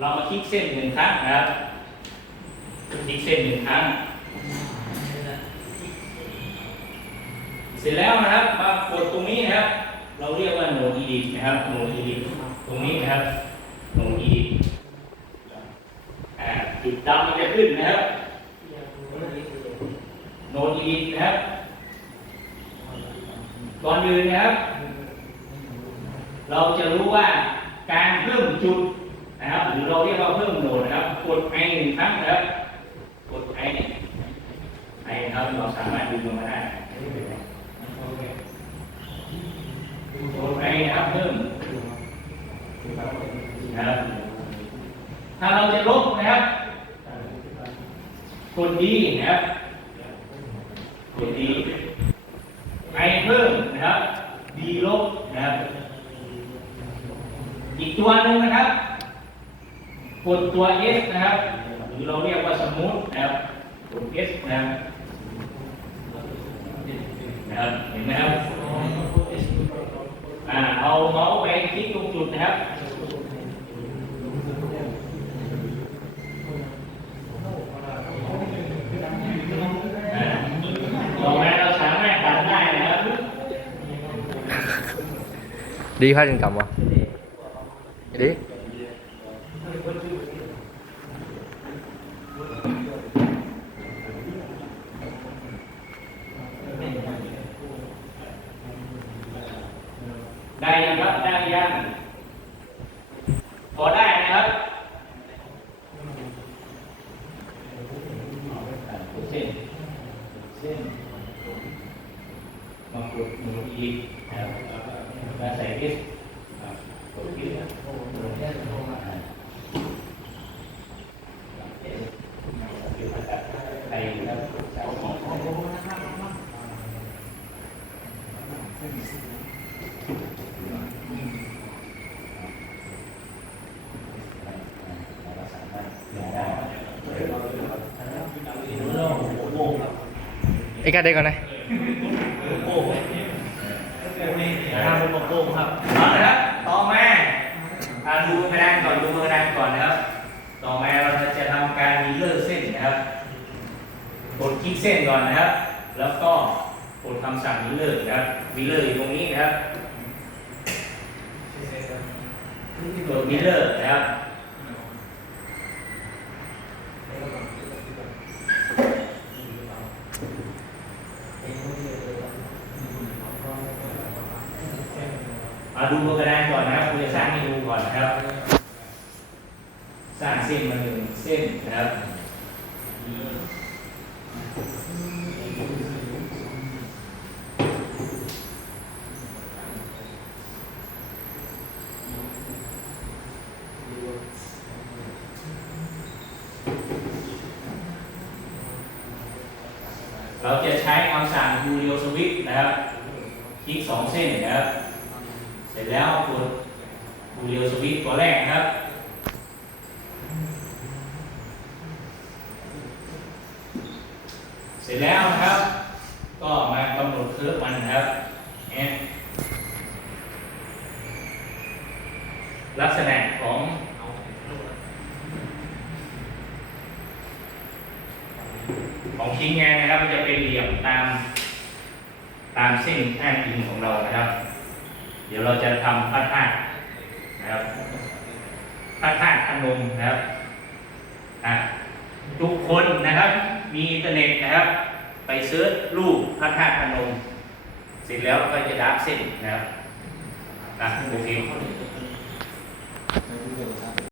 เรามาคลิกเส้นหนึ่งครั้งนะครับ คลิกเส้นหนึ่งครั้ง เสร็จแล้วนะครับ มากดตรงนี้นะครับ เราเรียกว่าโหนด edit นะครับโหนด edit ตรงนี้นะครับโหนด edit อ่าจุดดำมันจะขึ้นนะครับโหนด edit นะครับ ก่อนอื่นนะครับ เราจะรู้ว่าการเพิ่มจุด นะครับ หรือเราเรียกว่าเพิ่มโหนดนะครับ กดไอหนึ่งครั้งนะครับ กดไอไอนะครับเราสามารถดูมันมาได้กดไอนะครับเพิ่มนะครับถ้าเราจะลบนะครับ กดดีนะครับ กดดีไอเพิ่มนะครับ ดีลบนะครับ อีกตัวหนึ่งนะครับ กดตัว S นะครับ หรือเราเรียกว่าสมูทนะครับกด S นะครับนะครับเห็นไหมครับอ่าเอาเมาส์ไปคลิกตรงจุดนะครับอ่าต่อมาเราสามารถตัด ได้ครับได้ยังครับได้ยังพอได้นะครับเส้นเส้นมากดหมุนอีกนะครับมาใส่ดิสกดดิสไทยครับโอ้โห Ê cái đây con này โอ้โหนะครับเป็นโกโก้ครับเอาละครับต่อมาอ่าดูกระดานก่อนดูกระดานก่อนนะครับ ต่อมาเราจะทำการมิลเลอร์เส้นนะครับกดคลิกเส้นก่อนนะครับ แล้วก็กดคำสั่งมิลเลอร์นะครับมิลเลอร์อยู่ตรงนี้นะครับกดมิลเลอร์นะครับ มาดูบนกระดานก่อนนะครับคุณจะสร้างให้ดูก่อนนะครับ สร้างเส้นมาหนึ่งเส้นนะครับเราจะใช้คำสั่ง u r i o switch นะครับ คลิกสองเส้นนะครับ ร็จแล้วกด u r i o switch ตัวแรกนะครับเสร็จแล้วนะครับ ก็มากำหนดเคอร์ฟมันนะครับเนี่ยลักษณะของของชิ้นงานนะครับมันจะเป็นเหลี่ยมตาม ตามเส้นอ้างอิงของเรานะครับ เดี๋ยวเราจะทำพระธาตุนะครับพระธาตุพนมนะครับอะทุกคนนะครับ มีอินเทอร์เน็ตนะครับ ไปเซิร์ชรูปพระธาตุพนม เสร็จแล้วก็จะดับเส้นนะครับอะโอเค